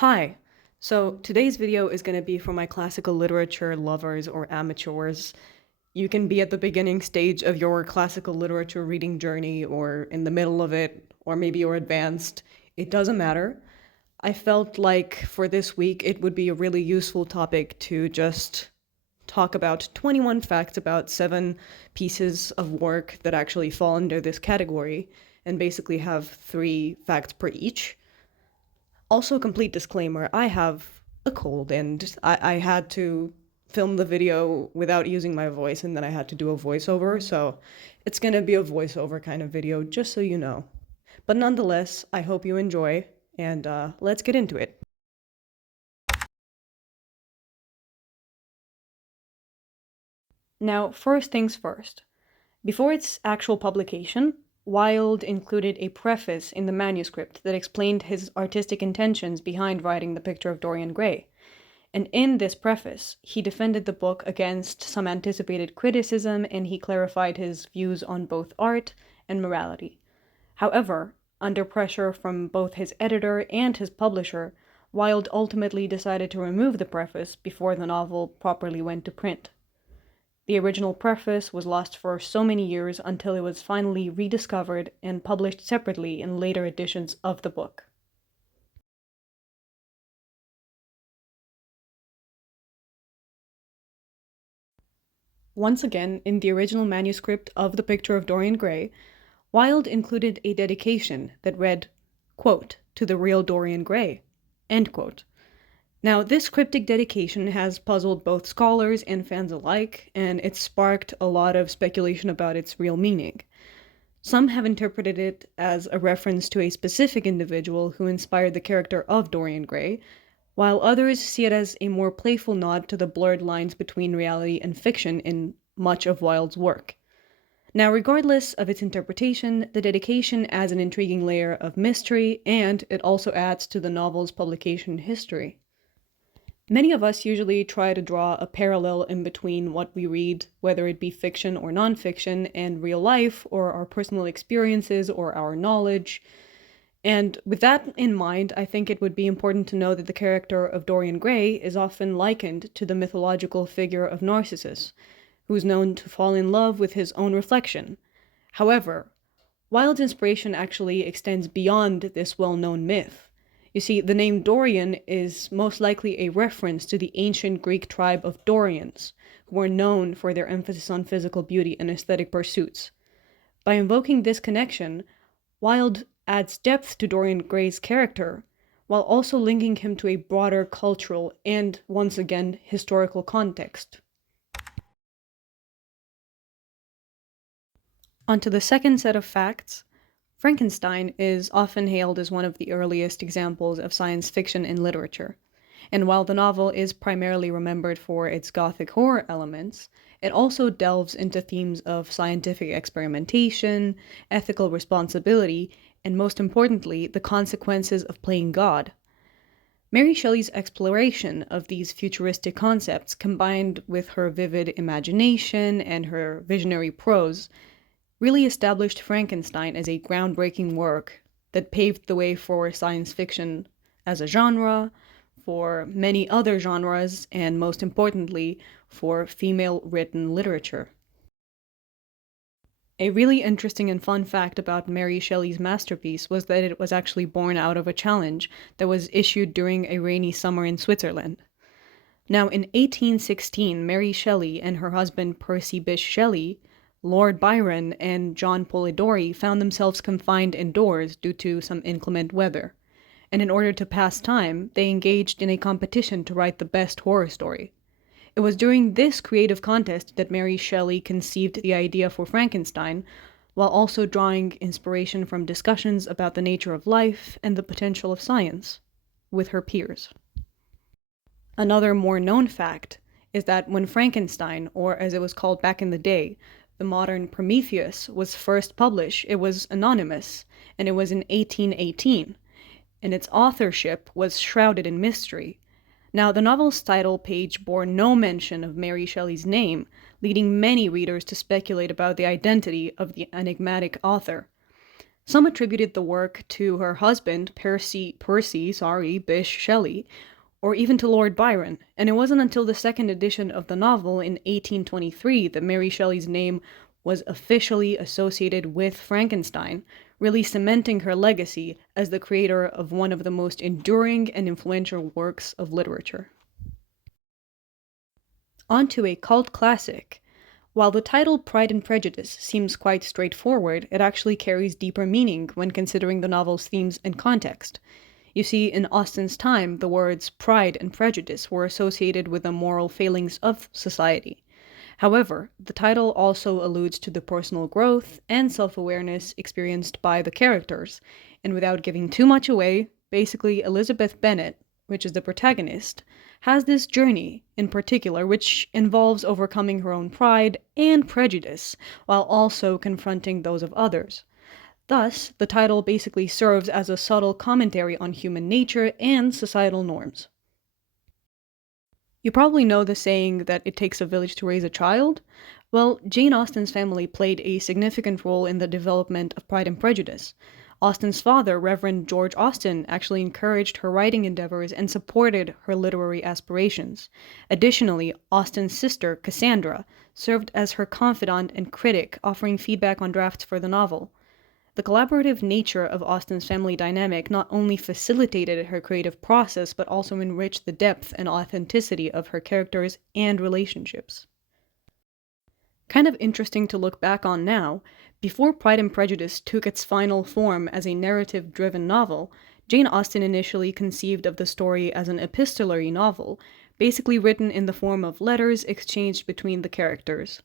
Hi! So today's video is going to be for my classical literature lovers or amateurs. You can be at the beginning stage of your classical literature reading journey or in the middle of it, or maybe you're advanced. It doesn't matter. I felt like for this week it would be a really useful topic to just talk about 21 facts about 7 pieces of work that actually fall under this category, and basically have 3 facts per each. Also, complete disclaimer, I have a cold and I had to film the video without using my voice and then I had to do a voiceover, so it's gonna be a voiceover kind of video, just so you know. But nonetheless, I hope you enjoy, and let's get into it. Now, first things first. Before its actual publication, Wilde included a preface in the manuscript that explained his artistic intentions behind writing The Picture of Dorian Gray. And in this preface, he defended the book against some anticipated criticism and he clarified his views on both art and morality. However, under pressure from both his editor and his publisher, Wilde ultimately decided to remove the preface before the novel properly went to print. The original preface was lost for so many years until it was finally rediscovered and published separately in later editions of the book. Once again, in the original manuscript of The Picture of Dorian Gray, Wilde included a dedication that read, quote, "To the real Dorian Gray," end quote. Now, this cryptic dedication has puzzled both scholars and fans alike, and it's sparked a lot of speculation about its real meaning. Some have interpreted it as a reference to a specific individual who inspired the character of Dorian Gray, while others see it as a more playful nod to the blurred lines between reality and fiction in much of Wilde's work. Now, regardless of its interpretation, the dedication adds an intriguing layer of mystery, and it also adds to the novel's publication history. Many of us usually try to draw a parallel in between what we read, whether it be fiction or nonfiction, and real life, or our personal experiences, or our knowledge. And with that in mind, I think it would be important to know that the character of Dorian Gray is often likened to the mythological figure of Narcissus, who is known to fall in love with his own reflection. However, Wilde's inspiration actually extends beyond this well-known myth. You see, the name Dorian is most likely a reference to the ancient Greek tribe of Dorians, who were known for their emphasis on physical beauty and aesthetic pursuits. By invoking this connection, Wilde adds depth to Dorian Gray's character, while also linking him to a broader cultural and, once again, historical context. Onto the second set of facts. Frankenstein is often hailed as one of the earliest examples of science fiction in literature, and while the novel is primarily remembered for its gothic horror elements, it also delves into themes of scientific experimentation, ethical responsibility, and most importantly, the consequences of playing God. Mary Shelley's exploration of these futuristic concepts, combined with her vivid imagination and her visionary prose, really established Frankenstein as a groundbreaking work that paved the way for science fiction as a genre, for many other genres, and most importantly, for female-written literature. A really interesting and fun fact about Mary Shelley's masterpiece was that it was actually born out of a challenge that was issued during a rainy summer in Switzerland. Now, in 1816, Mary Shelley and her husband Percy Bysshe Shelley, Lord Byron, and John Polidori found themselves confined indoors due to some inclement weather, and in order to pass time, they engaged in a competition to write the best horror story. It was during this creative contest that Mary Shelley conceived the idea for Frankenstein, while also drawing inspiration from discussions about the nature of life and the potential of science with her peers. Another more known fact is that when Frankenstein, or as it was called back in the day, the modern Prometheus, was first published, it was anonymous, and it was in 1818, and its authorship was shrouded in mystery. Now, the novel's title page bore no mention of Mary Shelley's name, leading many readers to speculate about the identity of the enigmatic author. Some attributed the work to her husband, Percy Bysshe Shelley, or even to Lord Byron, and it wasn't until the second edition of the novel in 1823 that Mary Shelley's name was officially associated with Frankenstein, really cementing her legacy as the creator of one of the most enduring and influential works of literature. On to a cult classic. While the title Pride and Prejudice seems quite straightforward, it actually carries deeper meaning when considering the novel's themes and context. You see, in Austen's time, the words pride and prejudice were associated with the moral failings of society. However, the title also alludes to the personal growth and self awareness experienced by the characters, and without giving too much away, basically, Elizabeth Bennet, which is the protagonist, has this journey in particular which involves overcoming her own pride and prejudice while also confronting those of others. Thus, the title basically serves as a subtle commentary on human nature and societal norms. You probably know the saying that it takes a village to raise a child. Well, Jane Austen's family played a significant role in the development of Pride and Prejudice. Austen's father, Reverend George Austen, actually encouraged her writing endeavors and supported her literary aspirations. Additionally, Austen's sister, Cassandra, served as her confidant and critic, offering feedback on drafts for the novel. The collaborative nature of Austen's family dynamic not only facilitated her creative process, but also enriched the depth and authenticity of her characters and relationships. Kind of interesting to look back on now, before Pride and Prejudice took its final form as a narrative-driven novel, Jane Austen initially conceived of the story as an epistolary novel, basically written in the form of letters exchanged between the characters.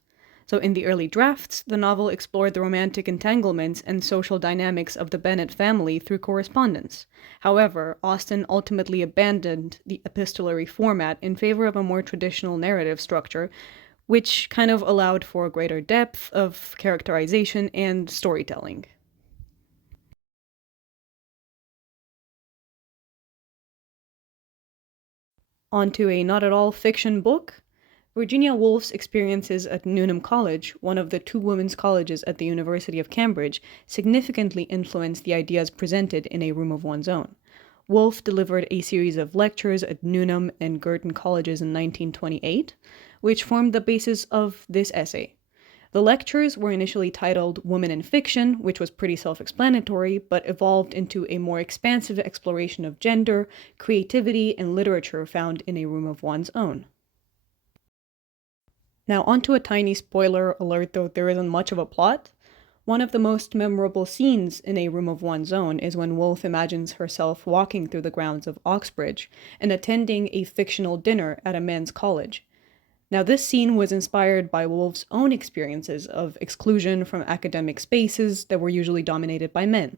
So in the early drafts, the novel explored the romantic entanglements and social dynamics of the Bennet family through correspondence. However, Austen ultimately abandoned the epistolary format in favor of a more traditional narrative structure, which kind of allowed for greater depth of characterization and storytelling. On to a not at all fiction book. Virginia Woolf's experiences at Newnham College, one of the two women's colleges at the University of Cambridge, significantly influenced the ideas presented in A Room of One's Own. Woolf delivered a series of lectures at Newnham and Girton colleges in 1928, which formed the basis of this essay. The lectures were initially titled Women in Fiction, which was pretty self-explanatory, but evolved into a more expansive exploration of gender, creativity, and literature found in A Room of One's Own. Now, onto a tiny spoiler alert, though there isn't much of a plot. One of the most memorable scenes in A Room of One's Own is when Woolf imagines herself walking through the grounds of Oxbridge and attending a fictional dinner at a men's college. Now, this scene was inspired by Woolf's own experiences of exclusion from academic spaces that were usually dominated by men.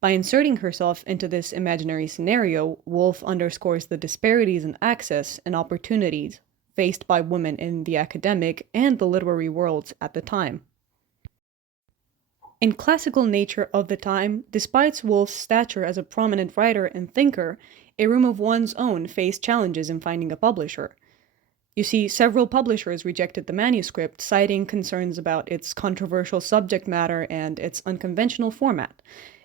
By inserting herself into this imaginary scenario, Woolf underscores the disparities in access and opportunities faced by women in the academic and the literary worlds at the time. In classical nature of the time, despite Woolf's stature as a prominent writer and thinker, A Room of One's Own faced challenges in finding a publisher. You see, several publishers rejected the manuscript, citing concerns about its controversial subject matter and its unconventional format.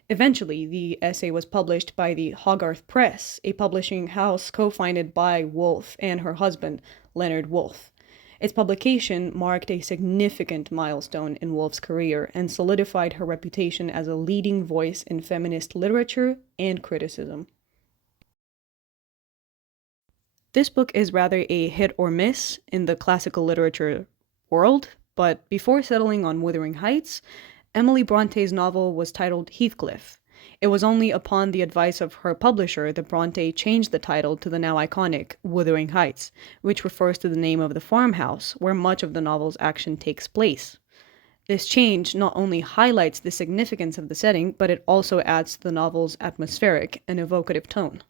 Eventually, the essay was published by the Hogarth Press, a publishing house co-founded by Woolf and her husband, Leonard Woolf. Its publication marked a significant milestone in Woolf's career and solidified her reputation as a leading voice in feminist literature and criticism. This book is rather a hit or miss in the classical literature world, but before settling on Wuthering Heights, Emily Bronte's novel was titled Heathcliff. It was only upon the advice of her publisher that Bronte changed the title to the now iconic Wuthering Heights, which refers to the name of the farmhouse where much of the novel's action takes place. This change not only highlights the significance of the setting, but it also adds to the novel's atmospheric and evocative tone.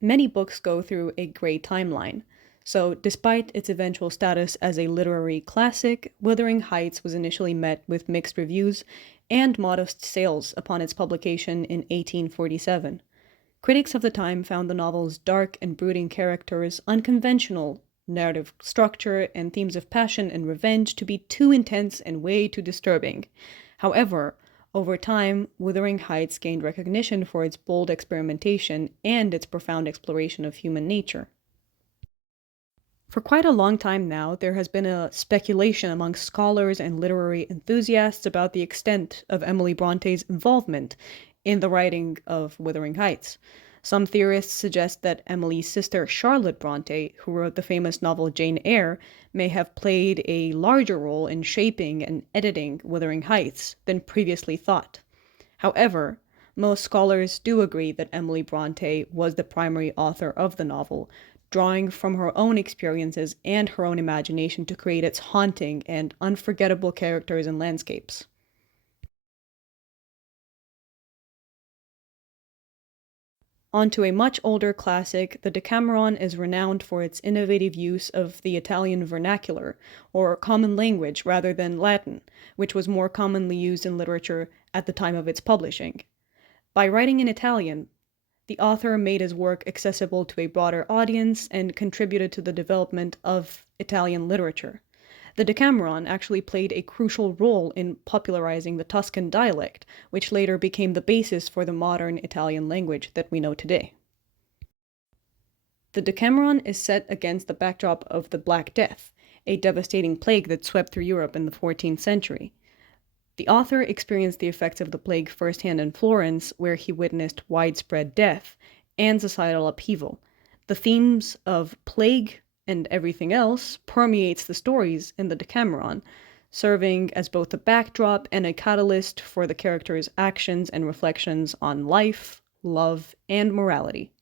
Many books go through a gray timeline. So, despite its eventual status as a literary classic, Wuthering Heights was initially met with mixed reviews and modest sales upon its publication in 1847. Critics of the time found the novel's dark and brooding characters, unconventional narrative structure, and themes of passion and revenge to be too intense and way too disturbing. However, Over time, Wuthering Heights gained recognition for its bold experimentation and its profound exploration of human nature. For quite a long time now, there has been a speculation among scholars and literary enthusiasts about the extent of Emily Bronte's involvement in the writing of Wuthering Heights. Some theorists suggest that Emily's sister Charlotte Bronte, who wrote the famous novel Jane Eyre, may have played a larger role in shaping and editing Wuthering Heights than previously thought. However, most scholars do agree that Emily Bronte was the primary author of the novel, drawing from her own experiences and her own imagination to create its haunting and unforgettable characters and landscapes. Onto a much older classic, the Decameron is renowned for its innovative use of the Italian vernacular, or common language, rather than Latin, which was more commonly used in literature at the time of its publishing. By writing in Italian, the author made his work accessible to a broader audience and contributed to the development of Italian literature. The Decameron actually played a crucial role in popularizing the Tuscan dialect, which later became the basis for the modern Italian language that we know today. The Decameron is set against the backdrop of the Black Death, a devastating plague that swept through Europe in the 14th century. The author experienced the effects of the plague firsthand in Florence, where he witnessed widespread death and societal upheaval. The themes of plague and everything else permeates the stories in the Decameron, serving as both a backdrop and a catalyst for the characters' actions and reflections on life, love, and morality.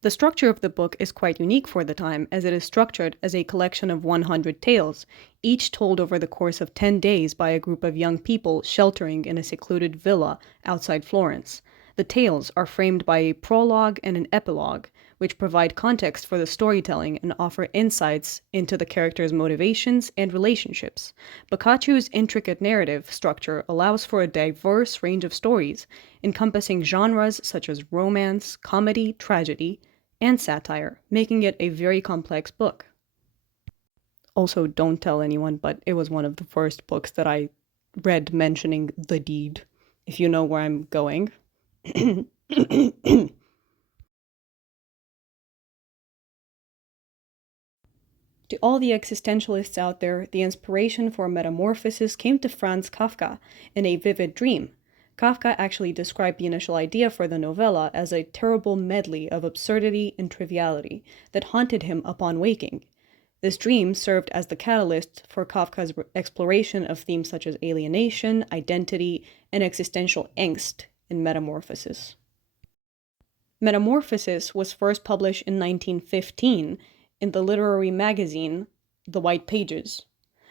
The structure of the book is quite unique for the time, as it is structured as a collection of 100 tales, each told over the course of 10 days by a group of young people sheltering in a secluded villa outside Florence. The tales are framed by a prologue and an epilogue, which provide context for the storytelling and offer insights into the characters' motivations and relationships. Boccaccio's intricate narrative structure allows for a diverse range of stories, encompassing genres such as romance, comedy, tragedy, and satire, making it a very complex book. Also, don't tell anyone, but it was one of the first books that I read mentioning the deed, if you know where I'm going. To all the existentialists out there, the inspiration for Metamorphosis came to Franz Kafka in a vivid dream. Kafka actually described the initial idea for the novella as a terrible medley of absurdity and triviality that haunted him upon waking. This dream served as the catalyst for Kafka's exploration of themes such as alienation, identity, and existential angst in Metamorphosis. Metamorphosis was first published in 1915 in the literary magazine The White Pages.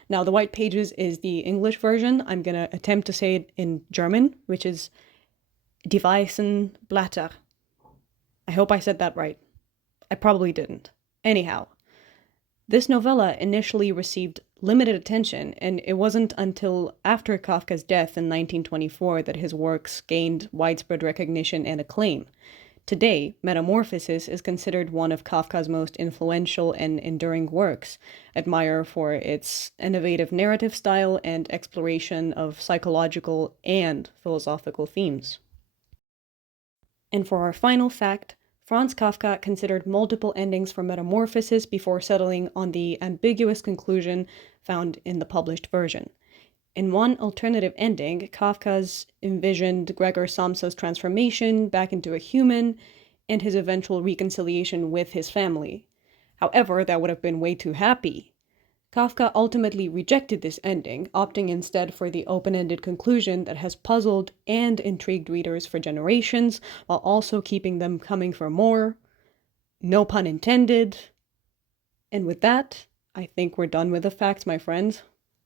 Now, The White Pages is the English version. I'm going to attempt to say it in German, which is Die weißen Blätter. I hope I said that right. I probably didn't. Anyhow, this novella initially received limited attention, and it wasn't until after Kafka's death in 1924 that his works gained widespread recognition and acclaim. Today, Metamorphosis is considered one of Kafka's most influential and enduring works, admired for its innovative narrative style and exploration of psychological and philosophical themes. And for our final fact, Franz Kafka considered multiple endings for Metamorphosis before settling on the ambiguous conclusion found in the published version. In one alternative ending, Kafka's envisioned Gregor Samsa's transformation back into a human and his eventual reconciliation with his family. However, that would have been way too happy. Kafka ultimately rejected this ending, opting instead for the open-ended conclusion that has puzzled and intrigued readers for generations, while also keeping them coming for more. No pun intended. And with that, I think we're done with the facts, my friends.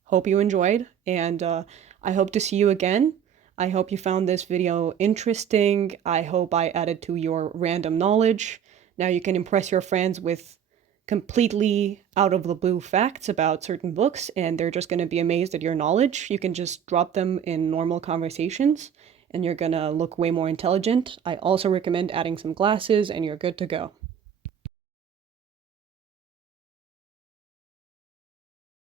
Hope you enjoyed, and I hope to see you again. I hope you found this video interesting. I hope I added to your random knowledge. Now you can impress your friends with completely out-of-the-blue facts about certain books, and they're just going to be amazed at your knowledge. You can just drop them in normal conversations, and you're going to look way more intelligent. I also recommend adding some glasses, and you're good to go.